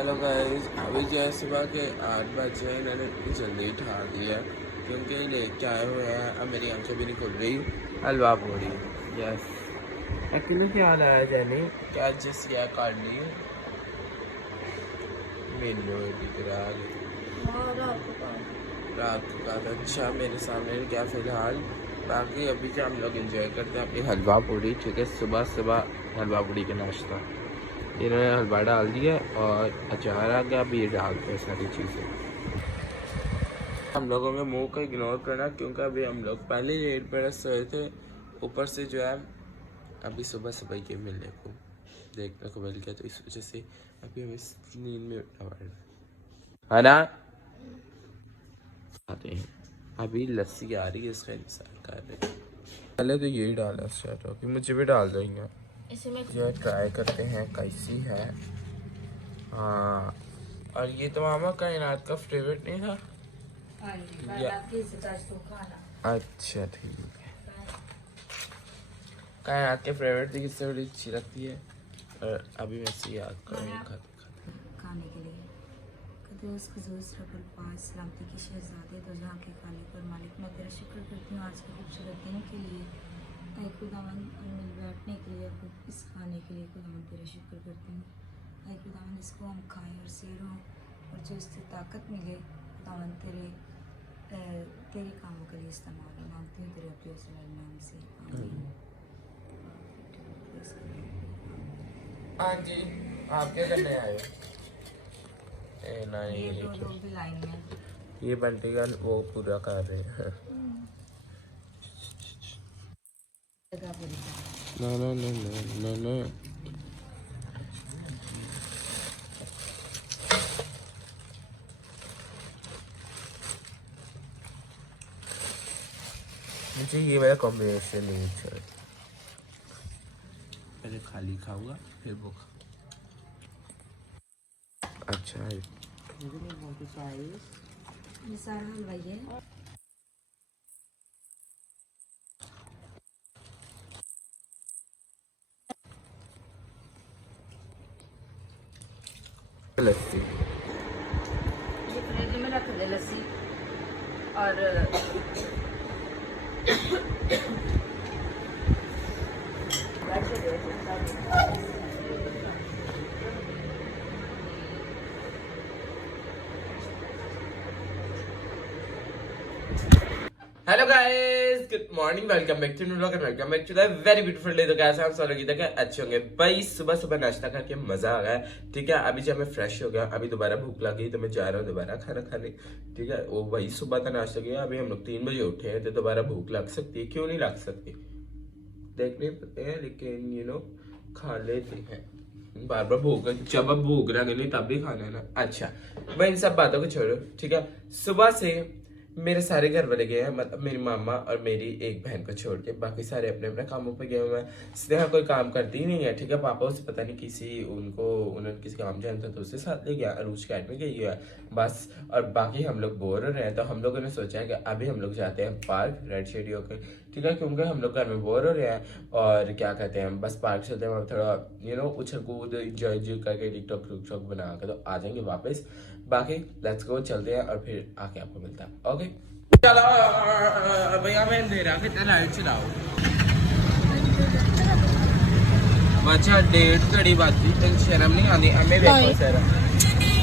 Hello guys, अभी जो है सुबह के 8 बजे इन्होंने इतनी जल्दी उठा दिया क्योंकि लेके आए हुए हैं। अब मेरी आंखें भी नहीं खुल रही, हलवा पूरी। यस, एक्चुअली क्या हाल है जैनी क्या जिस या काट ली मेनू रात का तो अच्छा मेरे सामने क्या फ़िलहाल। बाकी अभी जो हम लोग एंजॉय करते हैं अपनी हलवा पूरी, ठीक है। सुबह सुबह हलवा पूरी का नाश्ता, इन्होंने हलवा डाल दिया और अचार आ गया। अभी ये डालते हैं सारी चीज़ें। हम लोगों के मुंह को इग्नोर करना क्योंकि अभी हम लोग पहले ही 8 बजे सोए थे। ऊपर से जो है अभी सुबह सुबह ये मिलने को देखने को मिल गया, तो इस वजह से अभी हमें नींद में उठना पड़ रहा है ना। आते हैं, अभी लस्सी आ रही है, इसका इंतजार कर रहे हैं। पहले तो यही डालना स्टार्ट हो कि मुझे भी डाल देंगे। ये ट्राई करते हैं कैसी है। हाँ, और ये तो मामा कायनात का फेवरेट नहीं था। अच्छा ठीक है, कायनात के फेवरेट थी, किससे बड़ी अच्छी लगती है। और अभी मैं से याद करूँगा खाने के लिए सलामती की शहजादे तो जहाँ के खाने पर मालिक, मैं तेरा शुक्र करती हूँ आज के खूबसूरत दिन के लिए, खुदावन और मिल बैठने के लिए, इस खाने के लिए खुदावन तेरा शुक्र करती हूँ। खुदावन इसको हम खाएं और सेरों और जो इससे ताकत मिले खुदावन तेरे कामों के लिए इस्तेमाल मांगती हूँ तेरे अपने नाम से। हाँ जी, आप क्या करने आए हो? ये दो लोग भी लाइन में, ये बंटी का वो पूरा कर रहे हैं। ना ना ना ना ना ना, मुझे ये वाला कॉम्बिनेशन नहीं अच्छा। पहले खाली खाऊंगा फिर वो अच्छा है। ये सारा हलवा ही है। लस्सी ये फ्रिज में रख दे लस्सी और hello guys, good morning, welcome back to new vlog and welcome back to the very beautiful day. तो कैसे आप सब लोग तक अच्छे होंगे भाई। सुबह सुबह नाश्ता करके मजा आ गया, ठीक है। अभी जब मैं फ्रेश हो गया, अभी दोबारा भूख लगी तो मैं जा रहा हूँ दोबारा खाना खाने, ठीक है। वो वही सुबह का नाश्ता किया। अभी हम लोग 3 बजे उठे हैं तो दोबारा भूख लग सकती है, क्यों नहीं लग सकती देख नहीं पते हैं, लेकिन यू नो खा लेते हैं। बार बार भूख, जब अब भूख लगे तब भी खाना है ना। अच्छा मैं इन सब बातों को छोड़ो, ठीक है। सुबह से मेरे सारे घर वाले गए हैं, मतलब मेरी मामा और मेरी एक बहन को छोड़ के बाकी सारे अपने अपने कामों पे गए हुए हैं। स्नेहा कोई काम करती ही नहीं है, ठीक है। पापा उसे पता नहीं उन्होंने किसी काम जाना था तो उससे साथ ले गया, अरूज अकेडमी गई है बस। और बाकी हम लोग बोर हो रहे हैं तो हम लोगों ने सोचा है कि अभी हम लोग जाते हैं पार्क रेड शेडी होकर, ठीक है। क्योंकि हम लोग घर में बोर हो रहे हैं और क्या कहते हैं बस पार्क चलते हैं, थोड़ा उछल कूद एंजॉय करके टिकटॉक बना के तो आ जाएंगे वापस। बाकी लेट्स गो, चलते हैं और फिर आके आपको मिलता है। ओके चलो भैया, मैं अंधेरा कितना लाइट चलाओ। अच्छा डेढ़ घड़ी बाती तो शर्म नहीं आती हमें, देखो सर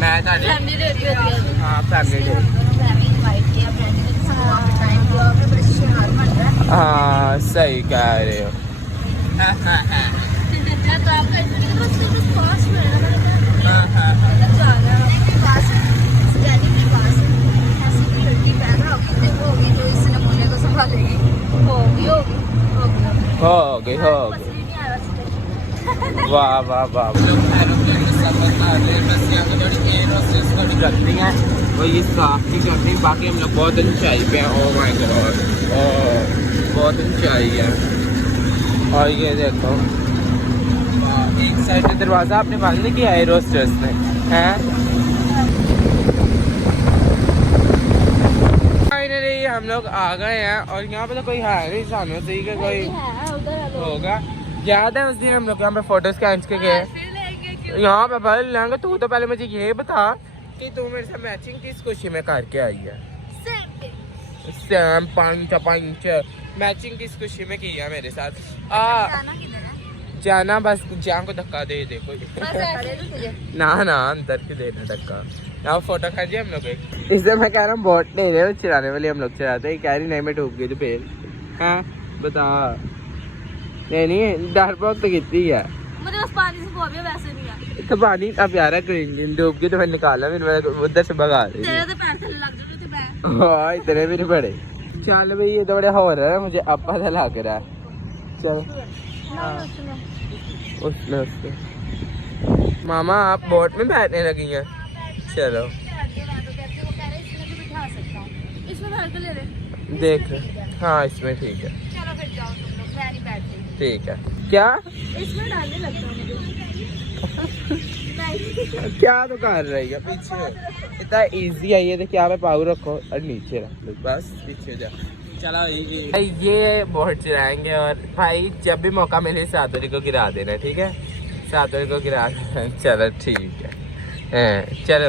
मैं हाँ फैमिली हाँ सही कह रहे हो। हो गई वाह वाह वाह। करती हैं वो ये साफ की करनी, बाकी हम लोग बहुत ऊंचाई पे हैं। ओ माय गॉड, बहुत ऊंचाई है। और ये देखो एक साइड से दरवाजा आपने बंद नहीं किया है रोस्टर्स ने, हैं। फाइनली हम लोग आ गए हैं और यहाँ पे तो कोई है नहीं, सामने से कोई होगा। याद है उस दिन हम लोग यहाँ पे फोटोज खींच के गए, यहाँ पे बदल लेंगे। तू तो पहले मुझे ये बता कि तू मेरे से मैचिंग किस खुशी में करके आई है? सेम पंच पंच मैचिंग किस खुशी में की है मेरे साथ? जाना बस जान को धक्का दे दे कोई। ना ना अंदर के देना धक्का। यहाँ फोटो खींचे हम लोग एक। इससे मैं कह रहा हूँ बोट नहीं रहे चलाने वाले हम लोग चलाते हैं। कह रही नहीं मैं डूब गई तो फिर हाँ बता। नहीं डरपोक तो कितनी है मुझे बस पानी से फोबिया वैसे नहीं है। तो पानी अब यार क्रिंज डूब गई तो फिर निकाला फिर उधर से भगा दे। तेरे तो पैर थल्ले लग जाते थे मैं। हाँ इतने भी नहीं पड़े। चल भाई ये तो बड़े हो रहा है मुझे अब पता लग रहा है। चल उसने मामा आप बोट में बैठने लगी हैं। चलो इसमें बैठ के ले ले। देख हाँ इसमें ठीक है। चलो फिर जाओ तुम लोग मैं नहीं बैठती। ठीक है क्या इसमें डालने लगता हूँ मुझे। क्या तो कर रही है पीछे? इतना इजी है ये। क्या मैं पाऊ रखो और नीचे रख लो बस पीछे जा। चलो ये बोट चलाएंगे और भाई जब भी मौका मिले सादरी को गिरा देना ठीक है? सादरी को गिरा देना। चलो ठीक है चलो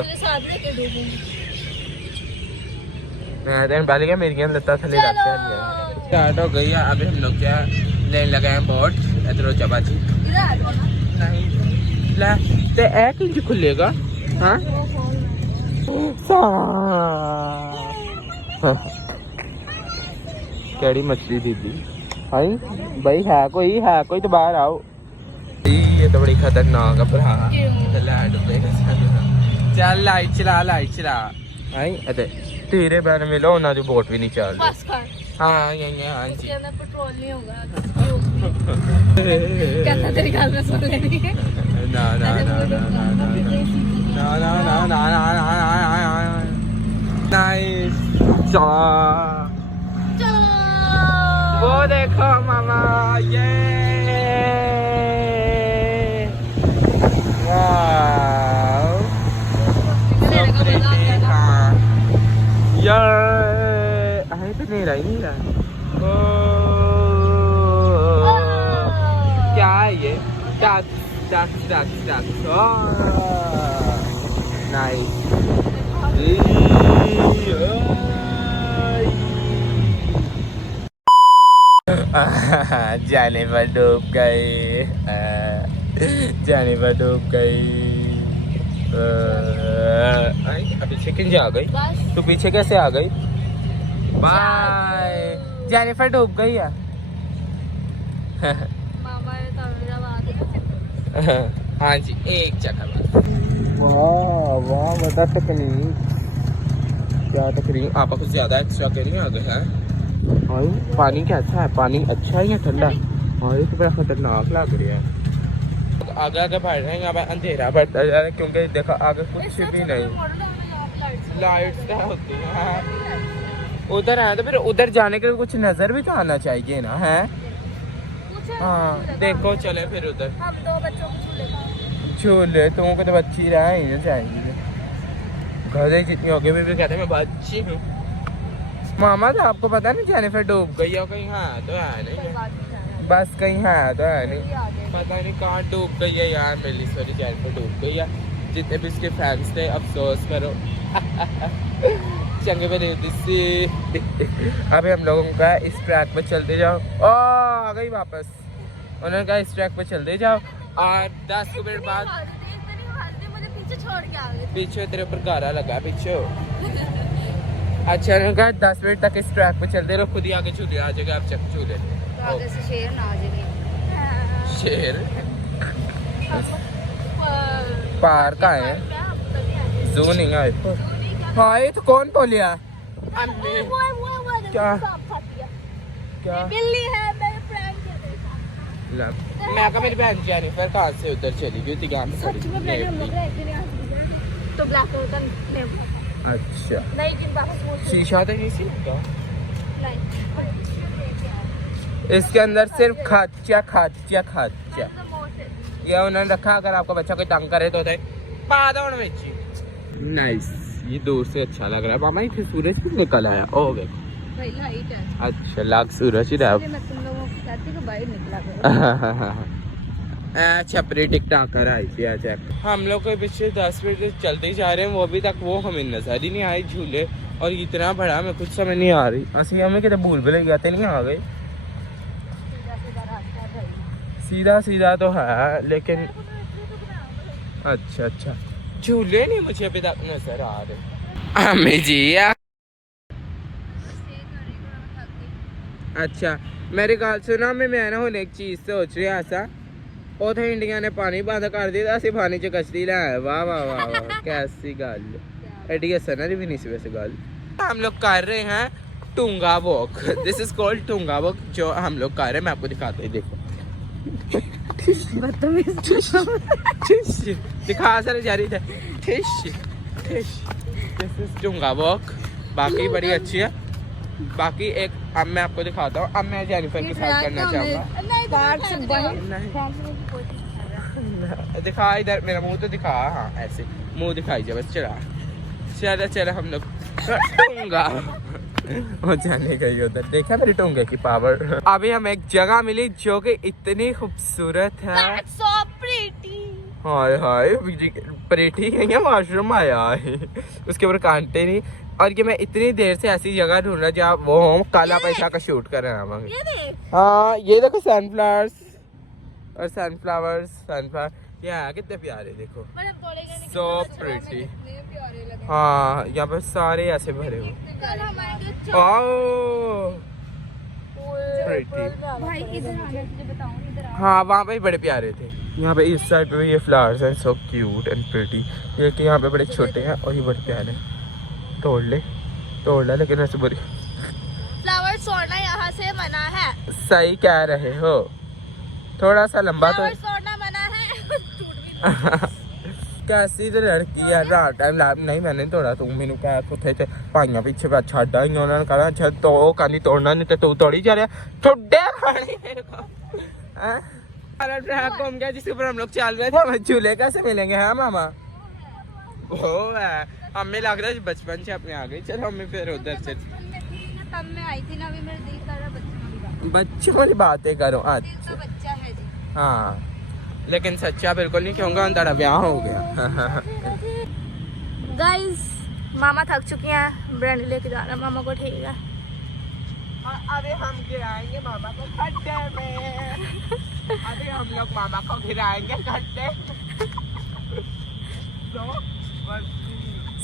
मैं बाली क्या मेरी लता थले स्टार्ट हो गई है। अभी हम लोग क्या लेने लगे हैं बोट इधर चबाची नहीं ला ते एक इंच खुलेगा। हाँ केड़ी मछली दीदी भाई भाई है कोई तो बाहर आओ। ये तो बड़ी खतरनाक है भरा। चल लाइट चला भाई अरे तेरे बैन मिलो ना जो बोट भी नहीं चल रही। हाँ जी पेट्रोल नहीं होगा। कहता तेरी गाल में सुन लेनी है। ना नाइस वो देखो मामा ये वाव तो नहीं रहा क्या है ये? नाइस जाने पर डूब गई पीछे किन जा गई तू? पीछे कैसे आ गई? बाय जेनिफर डूब गई है। मामा ने तो मेरा बात हाँ जी एक जगह वाह बता तकनीक क्या तकनीक आप कुछ ज्यादा एक्स्ट्रा नहीं आ गए हैं। और पानी कैसा है? पानी अच्छा है या ठंडा? और ये तो बड़ा खतरनाक लग रहा है। आगे आगे बढ़ रहे हैं यहाँ पे अंधेरा बढ़ता जा रहा है क्योंकि देखो आगे कुछ भी नहीं लाइट्स होती है। उधर है तो फिर उधर जाने के लिए कुछ नजर भी तो आना चाहिए ना है। हाँ देखो चले फिर उधर हम दो बच्चों को झूले तुमको तो बच्ची रहे चाहिए घर जितनी हो गई भी कहते मैं बच्ची हूँ। मामा तो आपको पता नहीं जेनिफर डूब गई है कहीं है तो है नहीं बस कहीं है तो है नहीं पता नहीं कहाँ डूब गई है यार। मेरी सॉरी जेनिफर डूब गई है। जितने भी उसके फैंस थे अफसोस करो। चंगे पे सी अभी हम लोगों का इस ट्रैक पे चलते जाओ। ओ आ गई वापस। उन्होंने कहा इस ट्रैक पे चलते जाओ और 10 मिनट बाद मुझे पीछे छोड़ के आ गए। पीछे तेरे ऊपर गारा लगा पीछे। अच्छा उन्होंने कहा 10 मिनट तक इस ट्रैक पे चलते रहो खुद ही आगे झूले आ जाएगा। आप चक झूले आगे से शेर ना आ जाएगी। शेर पार का है जू नहीं है। हाँ ये तो कौन बोलिया? क्या बिल्ली है मेरे फ्रेंड मैं कहा मेरी बहन जेनिफर कहाँ से उधर चली गई थी क्या? तो ब्लैक कलर का अच्छा नहीं जिन वापस शीशा तो नहीं सी इसके अंदर सिर्फ खाचा ये उन्होंने रखा। अगर आपका बच्चा कोई तंग करे तो नाइस। ये दूर से अच्छा लग रहा है। मामा इसे सूरज भी निकल आया। ओ अच्छा लाख सूरज ही रहा। मैं तुम लोगों को कहती कि बाहर निकला छपरी टिकटा कर आई थी आज। हम लोग के पीछे 10 मिनट चलते ही जा रहे हैं, वो अभी तक वो हमें नजर ही नहीं आई झूले, और इतना बड़ा मैं कुछ समझ नहीं आ रही। असली हमें कितने भूल भुले जाते नहीं आ गए। सीधा सीधा तो है लेकिन अच्छा अच्छा झूले नहीं मुझे अभी तक नजर आ रहे। अम्मी जी अच्छा मेरी गल सुना, मैं ना हुन एक चीज सोच रहा सा, उथे इंडिया ने पानी बंद कर दिया, असि पानी च कश्ती ले आए। वाह वाह वाह वाह कैसी गल, एडी असर भी नहीं सी वैसे गल। हम लोग कर रहे हैं टूंगा वॉक, दिस इज कॉल्ड टूंगा वॉक, जो हम लोग कर रहे हैं मैं आपको दिखाता हूँ। देखो दिखा सर जारी थे। दिस इज टूंगा वॉक, बाकी बड़ी अच्छी है। बाकी एक अब मैं आपको दिखाता हूँ, अब मैं जेनिफर के साथ करना चाहूँगा। दिखा इधर, मेरा मुंह तो दिखा, हाँ ऐसे मुंह दिखाई जाए बस। चला चलो चलो हम लोग टूंगा वो जाने गई उधर, देखा मेरी टोंगे की पावर। अभी हम एक जगह मिली जो कि इतनी खूबसूरत है, हाय हाय प्रेटी है, वॉशरूम आया है उसके ऊपर कांटे नहीं। और ये मैं इतनी देर से ऐसी जगह ढूंढ रहा जहाँ वो हम काला पैसा का शूट कर रहे हैं। हाँ ये देखो सनफ्लावर्स और सनफ्लावर ये कितने प्यारे, देखो सो प्रिटी। हाँ यहाँ पर सारे ऐसे भरे हुए, हाँ वहाँ पे बड़े प्यारे थे। यहाँ पे इस साइड पे भी ये फ्लावर्स हैं, सो क्यूट एंड प्रिटी। ये कि यहाँ पे बड़े छोटे हैं और ये बड़े प्यारे हैं। तोड़ ले लेकिन ऐसे बुरी फ्लावर तोड़ना यहाँ से मना है। सही कह रहे हो, थोड़ा सा लंबा तो तोड़ना मना है। कैसी तो लड़की है, रात टाइम नहीं मैंने तोड़ा, तू मैंने कहा कुत्थे थे पाइया पीछे पे छाड़ा ही उन्होंने कहा अच्छा तो कहनी तोड़ना नहीं तो तू तोड़ी जा रहा ठुड्डे खानी मेरे को। ट्रैक घूम गया जिसके ऊपर हम लोग चल रहे थे, हमें झूले कैसे मिलेंगे? हाँ मामा वो है, हमें लग रहा है बचपन से अपने आ गई। चलो हमें फिर उधर से तब मैं आई थी ना, अभी मेरा दिल कर रहा बच्चों वाली बातें करो। अच्छा बच्चा है जी। हाँ लेकिन सच्चा बिल्कुल नहीं क्योंकि तेरा ब्याह हो गया। गाइस मामा थक चुकी हैं, ब्रांडी लेके जा रहा है मामा को, ठीक है। अरे हम गिराएंगे मामा को खड्डे में, अरे हम लोग मामा को गिराएंगे खड्डे।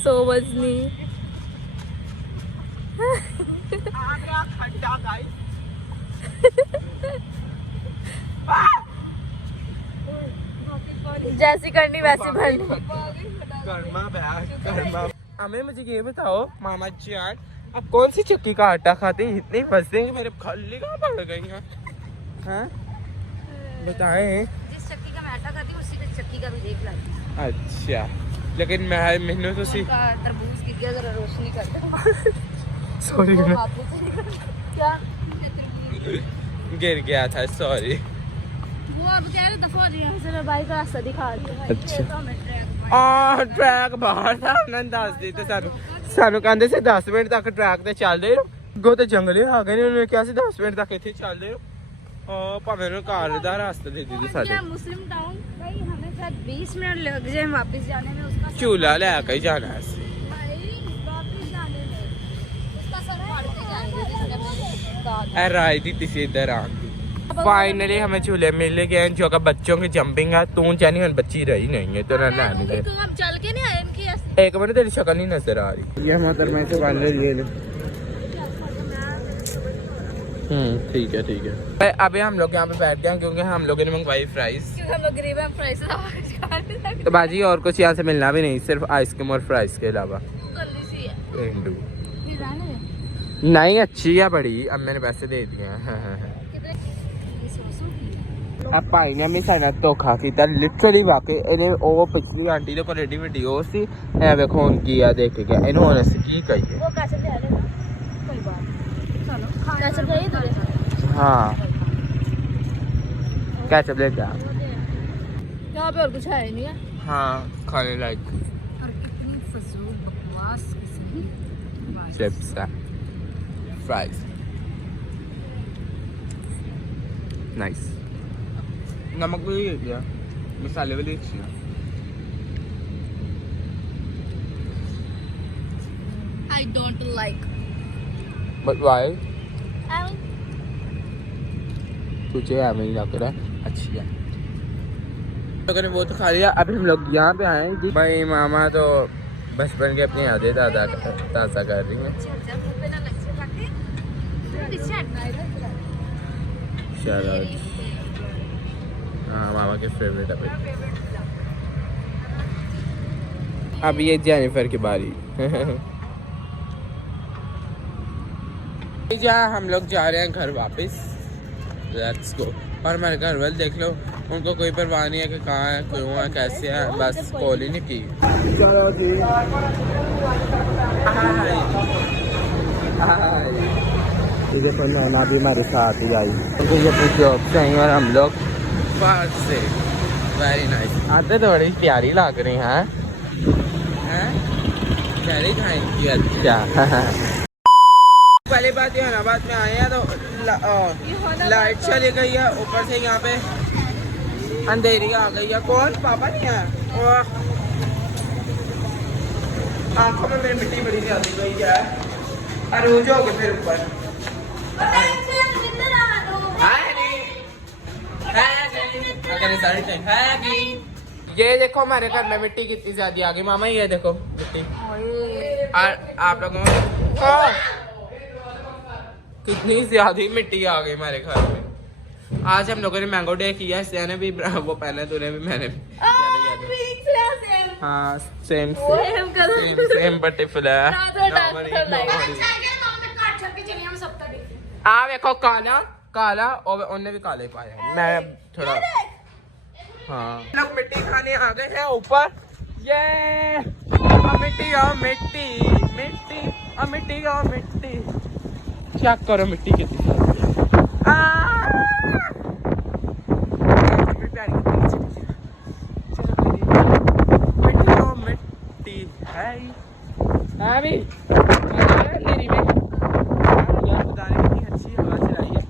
सो वजनी खड्डा गाइस। जैसी करनी वैसी भरनी। हमें मुझे ये बताओ मामा जान, अब कौन सी चक्की का आटा खाते हैं? इतनी फंसते हैं मेरे खल्ली कहाँ पड़ गई हैं? हाँ बताएं। जिस चक्की का मैं आटा खाती हूँ उसी चक्की का भी देख ला। अच्छा लेकिन मैंने तो सी तरबूज गिर गया, जरा रोशनी कर दे। सॉरी क्या गिर गया था, सॉरी। वो अब कह रहे दफा हो जाए, जरा बाइक का रास्ता दिखा दो। अच्छा ट्रैक बाहर था ना, दस दी तो सानू कहते से 10 मिनट तक ट्रैक ते चलदे रहो। गो तो जंगले आ गए ने, उन्होंने कहा सी 10 मिनट तक इत्थे चलदे रहो। भावें उन्होंने कार दा रास्ता दे दी साडे। मुस्लिम टाउन भाई हमें शायद 20 मिनट लग जाए वापस जाने में, उसका झूला लेके ही जाना है। वापस जाने में उसका सर पड़ते जाएंगे। राय दी तिसी इधर आ फाइनली हमें झूले मिल गए हैं जो कि बच्चों की जंपिंग है। तू जानी हम बच्ची रही नहीं है तो ना नहीं दे। तो हम चल के नहीं आए इनकी, एक मिनट तेरी शक्ल नहीं नजर आ रही। ये मोहतरमा से फाइनल ये ले। ठीक है। अभी हम लोग यहाँ पे बैठ गए क्योंकि हम लोगों ने मंगवाई फ्राइज, क्योंकि हम लोग गरीब हैं, फ्राइज तो बाजी और कुछ यहाँ से मिलना भी नहीं, सिर्फ आइसक्रीम और फ्राइज के अलावा। गंदी सी है। हिंदू नहीं अच्छी है बड़ी, अब मैंने पैसे दे दिए हैं। अब भाई ने हमें सारा धोखा किया लिटरली, वाकई ਇਹਨੇ ਉਹ ਪਿਛਲੀ ਆਂਟੀ ਦੇ ਕੋਲ ਐਡੀ ਵੱਡੀ ਉਹ ਸੀ, ਐ ਵੇਖੋ ਹੁਣ ਕੀ ਆ ਦੇਖ ਕੇ ਇਹਨੂੰ ਹੁਣ ਅਸੀਂ ਕੀ ਕਹੀਏ। वो कैसे ले आने ना कोई बात चलो कैसे गए तो हाँ कैचअप ले जा। यहाँ पे और कुछ है ही नहीं है। हाँ खाने लायक और कितनी फजूल बकवास किस्म की चिप्स है, फ्राइज नाइस। नमक भी दे दिया, मसाले भी अच्छी है। I don't like. But why I mean, तुझे हमें ही लग रहा है अच्छी है। अगर वो तो खा लिया, अभी हम लोग यहाँ पे आए हैं। भाई मामा तो बचपन की अपनी यादें ताज़ा कर रही हैं। शाबाश। हाँ मामा के फेवरेट है। अब ये जेनिफर की बारी। जहाँ हम लोग जा रहे हैं घर वापस, लेट्स गो। और हमारे घर वाले देख लो, उनको कोई परवाह नहीं है कि कहाँ है, क्यों है, कैसे है, बस कॉल ही नहीं की। चलो जी, ये देखो नैना भी हमारे साथ ही आई, क्योंकि ये अपनी जॉब से आई और हम लोग पार्क से। Very nice. आते तो बड़ी प्यारी लग रही हैं, प्यारी खाएंगी। अच्छा पहली बात इलाहाबाद में आए हैं तो लाइट चली गई है, ऊपर से यहाँ पे अंधेरी आ गई है। कौन? पापा नहीं है। आंखों में मेरी मिट्टी बड़ी ज्यादा गई है। अरे वो जाओगे फिर ऊपर। ये देखो हमारे घर में मिट्टी कितनी ज्यादा आ गई मामा, ये देखो मिट्टी। और आप लोगों को कितनी ज्यादा मिट्टी आ गई हमारे घर में। आज हम लोगों ने मैंगो डे किया है, सिया ने भी वो पहले, तूने भी, मैंने भी। हाँ सेम बट आ देखो काला काला और उन्हें भी काले पाया, मैं थोड़ा। हाँ लोग मिट्टी खाने आ गए हैं ऊपर। ये मिट्टी आओ मिट्टी, मिट्टी मिट्टी आओ मिट्टी। चेक करो मिट्टी कितनी मिट्टी है भी तेरी में कितनी अच्छी हवा चलाई है।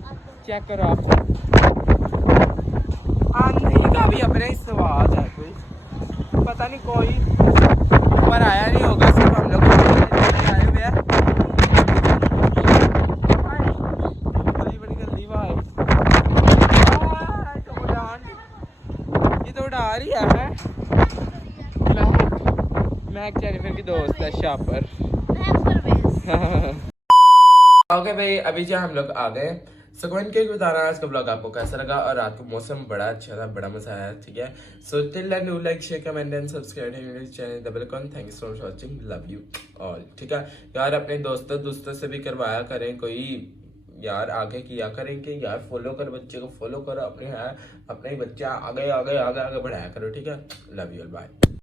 चेक करो आप, आंधी का भी अपने ही स्वाद है। कोई पता नहीं, कोई ऊपर आया नहीं होगा, सिर्फ हम लोग आए हुए हैं। आ रही है मैं जेनिफर की दोस्त है शापर। ओके भाई, अभी जो हम लोग आ गए। सो कमेंट करके बताना आज का ब्लॉग आपको कैसा लगा, और रात को मौसम बड़ा अच्छा था, बड़ा मजा आया। ठीक है, so till then do like share comment and subscribe मेरे चैनल डबल कॉन। Thank you so much watching, love you all. ठीक है यार, अपने दोस्तों से भी करवाया करें, कोई यार आगे किया करेंगे यार, फॉलो करो, बच्चे को फॉलो करो, अपने है अपने बच्चा आगे आगे आगे आगे बढ़ाया करो। ठीक है, लव यू ऑल, बाय।